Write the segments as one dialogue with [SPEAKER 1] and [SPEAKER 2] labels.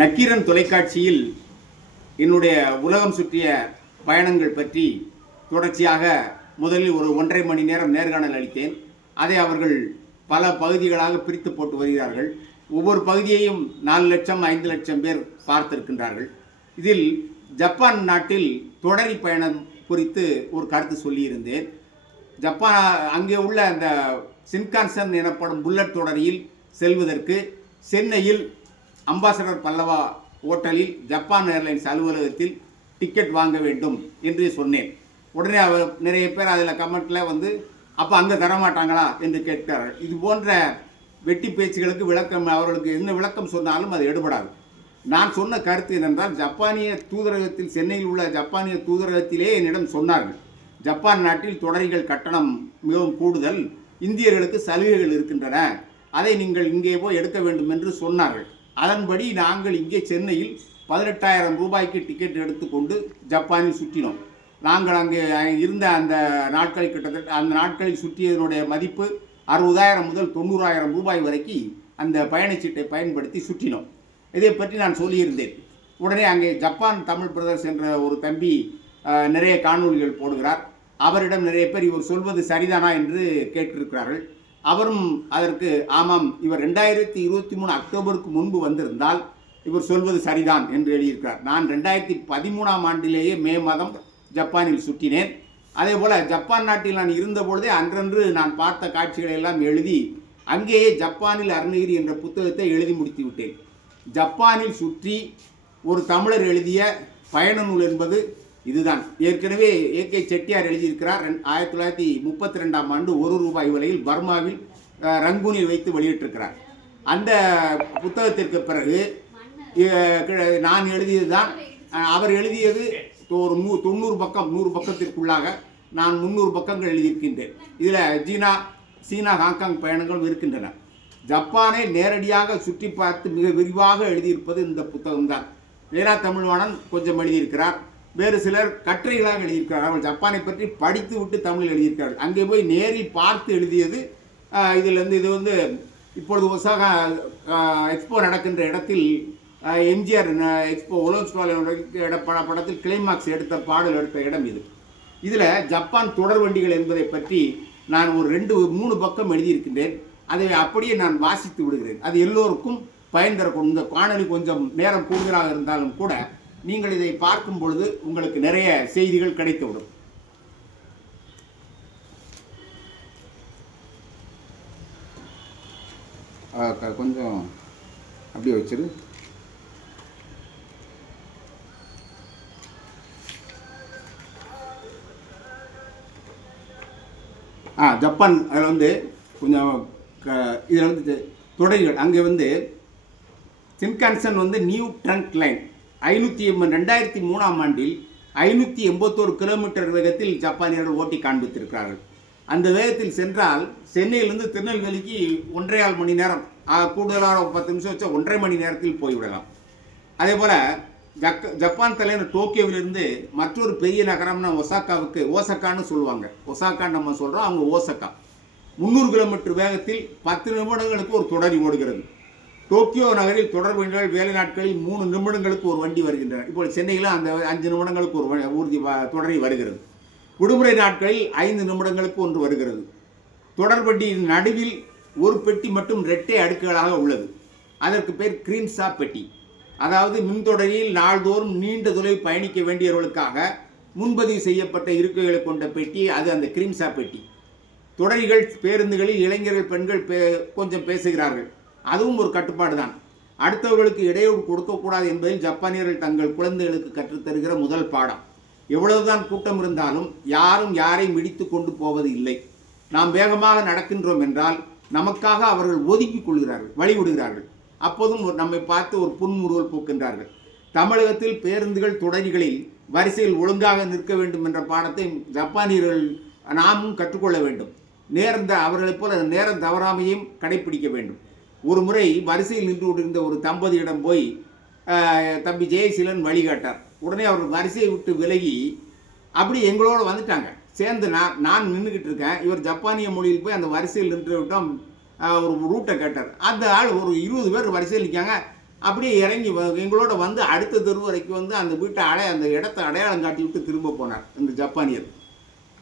[SPEAKER 1] நக்கீரன் தொலைக்காட்சியில் என்னுடைய உலகம் சுற்றிய பயணங்கள் பற்றி தொடர்ச்சியாக முதலில் ஒரு ஒன்றரை மணி நேரம் நேர்காணல் அளித்தேன். அதை அவர்கள் பல பகுதிகளாக பிரித்து போட்டு வருகிறார்கள். ஒவ்வொரு பகுதியையும் நாலு லட்சம் ஐந்து லட்சம் பேர் பார்த்திருக்கின்றார்கள். இதில் ஜப்பான் நாட்டில் தொடரி பயணம் குறித்து ஒரு கருத்து சொல்லியிருந்தேன். ஜப்பான் அங்கே உள்ள அந்த சின்கான்சன் எனப்படும் புல்லட் தொடரியில் செல்வதற்கு சென்னையில் அம்பாசடர் பல்லவா ஓட்டலில் ஜப்பான் ஏர்லைன்ஸ் அலுவலகத்தில் டிக்கெட் வாங்க வேண்டும் என்று சொன்னேன். உடனே அவர் நிறைய பேர் அதில் கமெண்ட்டில் வந்து அப்போ அங்கே தரமாட்டாங்களா? என்று கேட்டார்கள் இது போன்ற வெட்டி பேச்சுகளுக்கு விளக்கம் அவர்களுக்கு என்ன விளக்கம் சொன்னாலும் அது எடுபடாது. நான் சொன்ன கருத்து என்னென்றால் ஜப்பானிய தூதரகத்தில் சென்னையில் உள்ள ஜப்பானிய தூதரகத்திலே என்னிடம் சொன்னார்கள் ஜப்பான் நாட்டில் தொடரிகள் கட்டணம் மிகவும் கூடுதல் இந்தியர்களுக்கு சலுகைகள் இருக்கின்றன அதை நீங்கள் இங்கே போய் எடுக்க வேண்டும் என்று சொன்னார்கள். அதன்படி நாங்கள் இங்கே சென்னையில் பதினெட்டாயிரம் ரூபாய்க்கு டிக்கெட் எடுத்துக்கொண்டு ஜப்பானில் சுற்றினோம். நாங்கள் அங்கே இருந்த அந்த நாட்களில் கிட்டத்தட்ட அந்த நாட்களில் சுற்றியதனுடைய மதிப்பு அறுபதாயிரம் முதல் தொண்ணூறாயிரம் ரூபாய் வரைக்கும் அந்த பயணச்சீட்டை பயன்படுத்தி சுற்றினோம். இதை பற்றி நான் சொல்லியிருந்தேன். உடனே அங்கே ஜப்பான் தமிழ் பிரதர்ஸ் என்ற ஒரு தம்பி நிறைய காணொலிகள் போடுகிறார். அவரிடம் நிறைய பேர் இவர் சொல்வது சரிதானா என்று கேட்டிருக்கிறார்கள். அவரும் அதற்கு ஆமாம் இவர் ரெண்டாயிரத்தி இருபத்தி மூணு அக்டோபருக்கு முன்பு வந்திருந்தால் இவர் சொல்வது சரிதான் என்று எழுதியிருக்கிறார். நான் ரெண்டாயிரத்தி பதிமூணாம் ஆண்டிலேயே மே மாதம் ஜப்பானில் சுற்றினேன். அதே போல் ஜப்பான் நாட்டில் நான் இருந்தபொழுதே அன்றன்று நான் பார்த்த காட்சிகளை எல்லாம் எழுதி அங்கேயே ஜப்பானில் அருணகிரி என்ற புத்தகத்தை எழுதி முடித்து விட்டேன். ஜப்பானில் சுற்றி ஒரு தமிழர் எழுதிய பயண நூல் என்பது இதுதான். ஏற்கனவே ஏ கே செட்டியார் எழுதியிருக்கிறார். ரெண்- ஆயிரத்தி தொள்ளாயிரத்தி முப்பத்தி ரெண்டாம் ஆண்டு ஒரு ரூபாய் விலையில் பர்மாவில் ரங்கூனில் வைத்து வெளியிட்டிருக்கிறார். அந்த புத்தகத்திற்கு பிறகு நான் எழுதியது தான் அவர் எழுதியது ஒரு நூ தொண்ணூறு பக்கம் நூறு பக்கத்திற்குள்ளாக நான் முந்நூறு பக்கங்கள் எழுதியிருக்கின்றேன். இதில் சீனா சீனா ஹாங்காங் பயணங்களும் இருக்கின்றன. ஜப்பானை நேரடியாக சுற்றி பார்த்து மிக விரிவாக எழுதியிருப்பது இந்த புத்தகம்தான். வேணா தமிழ்வாணன் கொஞ்சம் எழுதியிருக்கிறார். வேறு சிலர் கட்டுரைகளாக எழுதியிருக்கிறார் அவர்கள் ஜப்பானை பற்றி படித்து விட்டு தமிழில் எழுதியிருக்கிறார்கள். அங்கே போய் நேரில் பார்த்து எழுதியது இதிலிருந்து இது வந்து இப்பொழுது ஒசாகா எக்ஸ்போ நடக்கின்ற இடத்தில் எம்ஜிஆர் எக்ஸ்போ உலோஸ்வால் பட படத்தில் கிளைமாக்ஸ் எடுத்த பாடல் எடுத்த இடம் இது. இதில் ஜப்பான் தொடர் வண்டிகள் என்பதை பற்றி நான் ஒரு ரெண்டு மூணு பக்கம் எழுதியிருக்கின்றேன். அதை அப்படியே நான் வாசித்து விடுகிறேன். அது எல்லோருக்கும் பயன் தரக்கூடும் இந்த காணொலி கொஞ்சம் நேரம் கூடுதலாக இருந்தாலும் கூட நீங்கள் இதை பார்க்கும் பொழுது உங்களுக்கு நிறைய செய்திகள் கிடைத்துவிடும். கொஞ்சம் அப்படியே வச்சிரு. ஆ ஜப்பான் அதில் வந்து கொஞ்சம் இதில் வந்து தொடர்கள் அங்கே வந்து சின்கான்சன் வந்து நியூ ட்ரங்க் லைன். ஐநூற்றி எண்பது ரெண்டாயிரத்தி மூணாம் ஆண்டில் ஐநூற்றி எண்பத்தோரு கிலோமீட்டர் வேகத்தில் ஜப்பானியர்கள் ஓட்டி காண்பித்திருக்கிறார்கள். அந்த வேகத்தில் சென்றால் சென்னையிலிருந்து திருநெல்வேலிக்கு ஒன்றரையால் மணி நேரம் கூடுதலாக பத்து நிமிஷம் வச்சா ஒன்றரை மணி நேரத்தில் போய்விடலாம். அதே போல் ஜக்க ஜப்பான் தலைநகர் டோக்கியோவிலிருந்து மற்றொரு பெரிய நகரம்னா ஒசாக்காவுக்கு ஓசக்கான்னு சொல்லுவாங்க. ஒசாக்கான்னு நம்ம சொல்கிறோம் அவங்க ஓசக்கா முந்நூறு கிலோமீட்டர் வேகத்தில் பத்து நிமிடங்களுக்கு ஒரு தொடரி ஓடுகிறது. டோக்கியோ நகரில் தொடர் வேலை நாட்களில் மூணு நிமிடங்களுக்கு ஒரு வண்டி வருகின்றன. இப்போ சென்னையில் அந்த அஞ்சு நிமிடங்களுக்கு ஒரு ஊர்தி வ- தொடரி வருகிறது. விடுமுறை நாட்களில் ஐந்து நிமிடங்களுக்கு ஒன்று வருகிறது. தொடர்வண்டியின் நடுவில் ஒரு பெட்டி மட்டும் இரட்டை அடுக்குகளாக உள்ளது. அதற்கு பேர் கிரீன்சா பெட்டி. அதாவது மின்தொடரில் நாள்தோறும் நீண்ட தொலைவு பயணிக்க வேண்டியவர்களுக்காக முன்பதிவு செய்யப்பட்ட இருக்கைகளை கொண்ட பெட்டி அது அந்த கிரீம்சா பெட்டி. தொடரிகள் பேருந்துகளில் இளைஞர்கள் பெண்கள் பே கொஞ்சம் பேசுகிறார்கள். அதுவும் ஒரு கட்டுப்பாடு தான் அடுத்தவர்களுக்கு இடையூறு கொடுக்கக்கூடாது என்பதில் ஜப்பானியர்கள் தங்கள் குழந்தைகளுக்கு கற்றுத்தருகிற முதல் பாடம். எவ்வளவுதான் கூட்டம் இருந்தாலும் யாரும் யாரையும் இடித்து கொண்டு போவது இல்லை. நாம் வேகமாக நடக்கின்றோம் என்றால் நமக்காக அவர்கள் ஒதுக்கிக் கொள்கிறார்கள் வழிவிடுகிறார்கள். அப்போதும் ஒரு நம்மை பார்த்து ஒரு புன்முறுவல் போக்கின்றார்கள். தமிழகத்தில் பேருந்துகள் தொடரிகளில் வரிசையில் ஒழுங்காக நிற்க வேண்டும் என்ற பாடத்தை ஜப்பானியர்கள் நாமும் கற்றுக்கொள்ள வேண்டும். நேரம் அவர்களைப் போல நேரம் தவறாமையும் கடைப்பிடிக்க வேண்டும். ஒரு முறை வரிசையில் நின்று கொண்டிருந்த ஒரு தம்பதியிடம் போய் தம்பி ஜெயசீலன் வழிகாட்டார் உடனே அவர் வரிசையை விட்டு விலகி அப்படி எங்களோட வந்துட்டாங்க. சேர்ந்து நான் நான் நின்றுக்கிட்டு இருக்கேன். இவர் ஜப்பானிய மொழியில் போய் அந்த வரிசையில் நின்று விட்டோம். ஒரு ரூட்டை கேட்டார். அந்த ஆள் ஒரு இருபது பேர் வரிசையில் நிற்காங்க. அப்படியே இறங்கி வ- எங்களோட வந்து அடுத்த தெரு வரைக்கும் வந்து அந்த வீட்டை அடைய அந்த இடத்த அடையாளம் காட்டி விட்டு திரும்ப போனார் இந்த ஜப்பானியர்.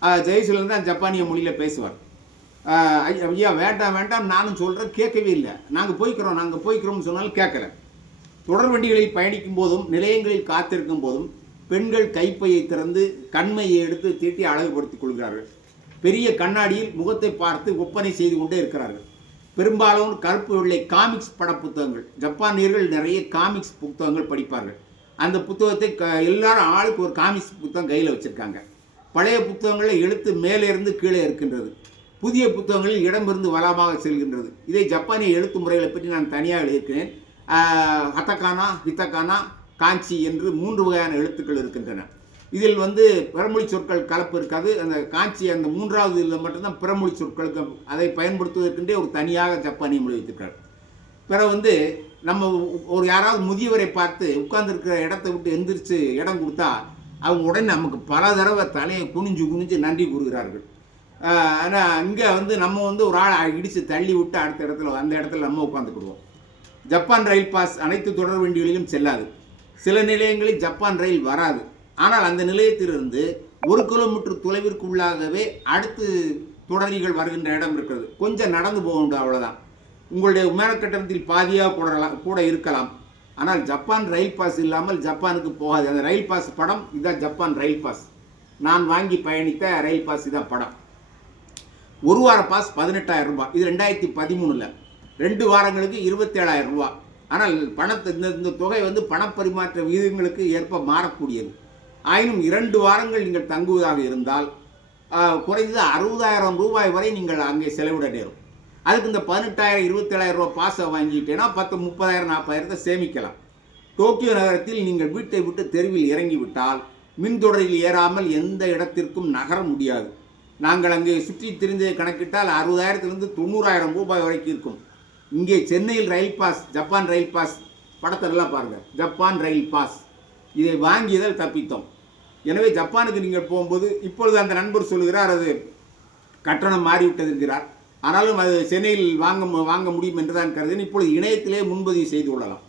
[SPEAKER 1] ஜெயசீலன் தான் ஜப்பானிய மொழியில் பேசுவார். ஐயா ஐயா வேண்டாம் வேண்டாம் நானும் சொல்கிறேன் கேட்கவே இல்லை. நாங்கள் போய்க்கிறோம் நாங்கள் போய்க்கிறோம்னு சொன்னாலும் கேட்கல. தொடர் வண்டிகளில் பயணிக்கும் போதும் நிலையங்களில் காத்திருக்கும் போதும் பெண்கள் கைப்பையை திறந்து கண்மையை எடுத்து தீட்டி அழகுபடுத்திக் கொள்கிறார்கள். பெரிய கண்ணாடியில் முகத்தை பார்த்து ஒப்பனை செய்து கொண்டே இருக்கிறார்கள். பெரும்பாலும் கருப்பு வெள்ளை காமிக்ஸ் பட புத்தகங்கள் ஜப்பானியர்கள் நிறைய காமிக்ஸ் புத்தகங்கள் படிப்பார்கள். அந்த புத்தகத்தை க எல்லாரும் ஆளுக்கு ஒரு காமிக்ஸ் புத்தகம் கையில் வச்சுருக்காங்க. பழைய புத்தகங்களில் எழுத்து மேலே இருந்து கீழே இருக்கின்றது புதிய புத்தகங்களில் இடமிருந்து வளமாக செல்கின்றது. இதை ஜப்பானிய எழுத்து முறைகளை பற்றி நான் தனியாக எழுதியிருக்கிறேன். ஹத்தக்கானா ஹித்தக்கானா காஞ்சி என்று மூன்று வகையான எழுத்துக்கள் இருக்கின்றன. இதில் வந்து பிறமொழி சொற்கள் கலப்பு இருக்காது. அந்த காஞ்சி அந்த மூன்றாவது இதில் மட்டும்தான் பிறமொழி சொற்களுக்கு அதை பயன்படுத்துவதற்கென்றே ஒரு தனியாக ஜப்பானிய மொழி வைத்திருக்கிறார். பிறகு வந்து நம்ம ஒரு யாராவது முதியவரை பார்த்து உட்கார்ந்துருக்கிற இடத்த விட்டு எந்திரிச்சு இடம் கொடுத்தா அவங்க உடனே நமக்கு பல தடவை தலையை குனிஞ்சு குனிஞ்சு நன்றி கூறுகிறார்கள். ஆனால் அங்கே வந்து நம்ம வந்து ஒரு ஆளை இடித்து தள்ளி விட்டு அடுத்த இடத்துல அந்த இடத்துல நம்ம உட்காந்துக்கிடுவோம் ஜப்பான் ரயில் பாஸ் அனைத்து தொடர் வண்டிகளிலும் செல்லாது. சில நிலையங்களில் ஜப்பான் ரயில் வராது. ஆனால் அந்த நிலையத்திலிருந்து ஒரு கிலோமீட்டர் தொலைவிற்கு உள்ளாகவே அடுத்து தொடரிகள் வருகின்ற இடம் இருக்கிறது. கொஞ்சம் நடந்து போக வேண்டும் அவ்வளோதான் உங்களுடைய விமான கட்டணத்தில் பாதியாக கூடலாம் கூட இருக்கலாம். ஆனால் ஜப்பான் ரயில் பாஸ் இல்லாமல் ஜப்பானுக்கு போகாது. அந்த ரயில் பாஸ் படம் இதுதான் ஜப்பான் ரயில் பாஸ். நான் வாங்கி பயணித்த ரயில் பாஸ் இதான் படம். ஒரு வார பாஸ் பதினெட்டாயிரம் ரூபாய். இது ரெண்டாயிரத்தி பதிமூணில். ரெண்டு வாரங்களுக்கு இருபத்தேழாயிரம் ரூபா ஆனால் பணத்தை இந்த இந்த தொகை வந்து பணப்பரிமாற்ற விகிதங்களுக்கு ஏற்ப மாறக்கூடியது. ஆயினும் இரண்டு வாரங்கள் நீங்கள் தங்குவதாக இருந்தால் குறைந்தது அறுபதாயிரம் ரூபாய் வரை நீங்கள் அங்கே செலவிட நேரும். அதுக்கு இந்த பதினெட்டாயிரம் இருபத்தேழாயிரம் ரூபாய் பாஸை வாங்கிட்டேன்னா பத்து முப்பதாயிரம் நாற்பதாயிரத்தை சேமிக்கலாம். டோக்கியோ நகரத்தில் நீங்கள் வீட்டை விட்டு தெருவில் இறங்கிவிட்டால் மின்தொடரில் ஏறாமல் எந்த இடத்திற்கும் நகர முடியாது. நாங்கள் அங்கே சுற்றி திரிந்ததை கணக்கிட்டால் அறுபதாயிரத்திலிருந்து தொண்ணூறாயிரம் ரூபாய் வரைக்கும் இருக்கும். இங்கே சென்னையில் rail pass Japan rail pass படத்திலலாம் பாருங்கள் ஜப்பான் ரயில் பாஸ். இதை வாங்கியதால் தப்பித்தோம். எனவே ஜப்பானுக்கு நீங்கள் போகும்போது இப்பொழுது அந்த நண்பர் சொல்லுகிறார் அது கட்டணம் மாறிவிட்டது என்கிறார் ஆனாலும் அது சென்னையில் வாங்க மு- வாங்க முடியும் என்று தான் கருதுன்னு இப்பொழுது இணையத்திலே முன்பதிவு செய்து கொள்ளலாம்.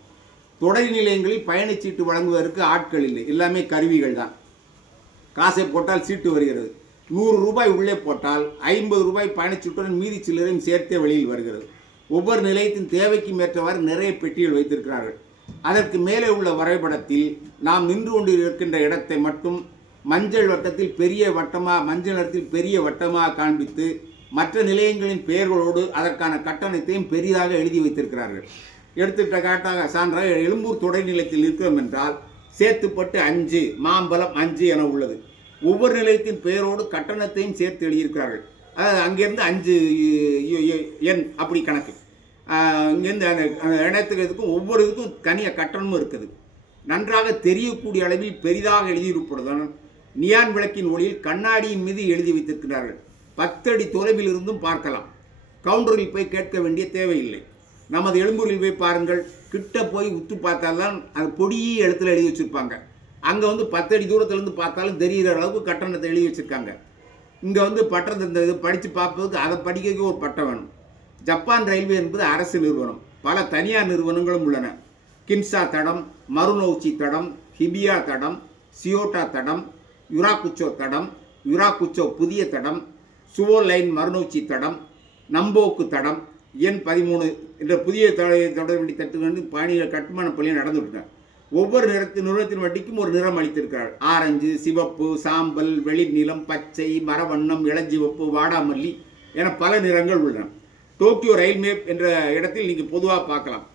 [SPEAKER 1] தொடர் நிலையங்களில் பயணச்சீட்டு வழங்குவதற்கு ஆட்கள் இல்லை. எல்லாமே கருவிகள் தான். காசை போட்டால் சீட்டு வருகிறது. நூறு ரூபாய் உள்ளே போட்டால் ஐம்பது ரூபாய் பயணச்சுட்டுடன் மீதி சில்லறையும் சேர்த்தே வெளியில் வருகிறது. ஒவ்வொரு நிலையத்தின் தேவைக்கு ஏற்றவாறு நிறைய பெட்டிகள் வைத்திருக்கிறார்கள். அதற்கு மேலே உள்ள வரைபடத்தில் நாம் நின்று கொண்டு இருக்கின்ற இடத்தை மட்டும் மஞ்சள் வட்டத்தில் பெரிய வட்டமாக மஞ்சள் நிறத்தில் பெரிய வட்டமாக காண்பித்து மற்ற நிலையங்களின் பெயர்களோடு அதற்கான கட்டணத்தையும் பெரிதாக எழுதி வைத்திருக்கிறார்கள். எடுத்துக்கிட்ட காட்டாக சான்றாக எழும்பூர் தொடர் நிலையத்தில் இருக்கிறோம் என்றால் சேத்துப்பட்டு அஞ்சு மாம்பலம் அஞ்சு என உள்ளது. ஒவ்வொரு நிலையத்தின் பெயரோடு கட்டணத்தையும் சேர்த்து எழுதியிருக்கிறார்கள். அதாவது அங்கேருந்து அஞ்சு எண் அப்படி கணக்கு. இங்கேருந்து அந்த அந்த இடத்துக்கு இதுக்கும் ஒவ்வொரு இதுக்கும் தனியாக கட்டணமும் இருக்குது. நன்றாக தெரியக்கூடிய அளவில் பெரிதாக எழுதியிருப்பதுடன் நியான் விளக்கின் ஒளியில் கண்ணாடியின் மீது எழுதி வைத்திருக்கிறார்கள். பத்தடி தொலைவில் இருந்தும் பார்க்கலாம். கவுண்டரில் போய் கேட்க வேண்டிய தேவையில்லை. நமது எழும்பூரில் போய் பாருங்கள். கிட்ட போய் உத்து பார்த்தால்தான் அது பொடியே எழுத்தில் எழுதி வச்சுருப்பாங்க. அங்கே வந்து பத்தடி தூரத்துலேருந்து பார்த்தாலும் தெரிகிற அளவுக்கு கட்டணத்தை எழுதி வச்சுருக்காங்க. இங்கே வந்து பட்டத்தை இந்த இது படித்து பார்ப்பதுக்கு அதை படிக்கிறதுக்கு ஒரு பட்டம் வேணும். ஜப்பான் ரயில்வே என்பது அரசு நிறுவனம். பல தனியார் நிறுவனங்களும் உள்ளன. கின்சா தடம் மருநோச்சி தடம் ஹிபியா தடம் சியோட்டா தடம் யுராகுச்சோ தடம் யுராகுச்சோ புதிய தடம் சுவோ லைன் மருநோச்சி தடம் நம்போக்கு தடம் எண் பதிமூணு என்ற புதிய தொலை- தொடர் வண்டி தட்டு பாணியில் கட்டுமான பள்ளியில் நடந்துவிட்டனர் ஒவ்வொரு நிறத்து நிறுவனத்தின் வட்டிக்கும் ஒரு நிறம் அளித்திருக்கிறார் ஆரஞ்சு சிவப்பு சாம்பல் வெளிநிலம் பச்சை மரவண்ணம் இளஞ்சிவப்பு வாடாமல்லி என பல நிறங்கள் உள்ளன. டோக்கியோ ரயில் மேப் என்ற இடத்தில் நீங்கள் பொதுவாக பார்க்கலாம்.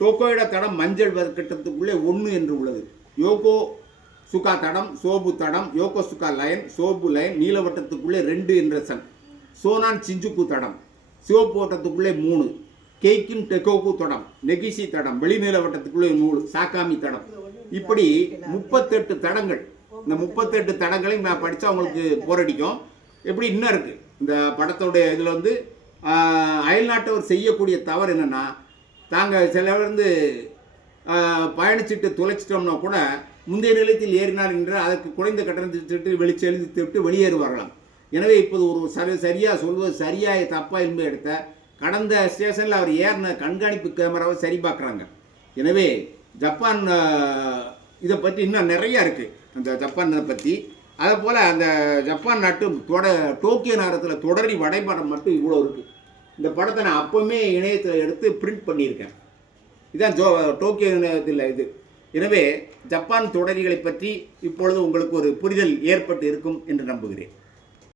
[SPEAKER 1] டோக்கோயிட தடம் மஞ்சள் வர்க்கட்டத்துக்குள்ளே ஒன்று என்று உள்ளது. யோகோ சுகா தடம் சோபு தடம் Yokosuka line Sobu line நீலவட்டத்துக்குள்ளே ரெண்டு என்ற சன். சோனான் சிஞ்சுக்கு தடம் சிவப்பு வட்டத்துக்குள்ளே மூணு. கேக்கும் டெகோகு தடம் நெகிசி தடம் வெளிநில வட்டத்துக்குள்ளே நூல் சாக்காமி தடம். இப்படி முப்பத்தெட்டு தடங்கள் இந்த முப்பத்தெட்டு தடங்களையும் நான் படித்தா அவங்களுக்கு போரடிக்கும் எப்படி இன்னும் இருக்குது இந்த படத்தோடைய இதில் வந்து அயல்நாட்டவர் செய்யக்கூடிய தவறு என்னென்னா தாங்கள் சில வந்து பயணிச்சுட்டு பயணச்சீட்டு தொலைச்சிட்டோம்னா கூட முந்தைய நிலையத்தில் ஏறினார் என்று அதற்கு குறைந்த கட்டணத்தை வெளிச்சு எழுதி விட்டு வெளியேறுவார்களாம். எனவே இப்போது ஒரு சரி சரியாக சொல்வது சரியாக தப்பாக என்பது எடுத்த கடந்த ஸ்டேஷனில் அவர் ஏறின கண்காணிப்பு கேமராவை சரி பார்க்குறாங்க. எனவே ஜப்பான் இதை பற்றி இன்னும் நிறையா இருக்குது அந்த ஜப்பானை பற்றி அதே போல் அந்த ஜப்பான் நாட்டு தொட டோக்கியோ நகரத்தில் தொடரி வடைபடம் மட்டும் இவ்வளோ இருக்குது இந்த படத்தை நான் அப்போவுமே இணையத்தில் எடுத்து பிரிண்ட் பண்ணியிருக்கேன். இதான் ஜோ டோக்கியோ இணையத்தில் இது. எனவே ஜப்பான் தொடரிகளை பற்றி இப்பொழுது உங்களுக்கு ஒரு புரிதல் ஏற்பட்டு இருக்கும் என்று நம்புகிறேன்.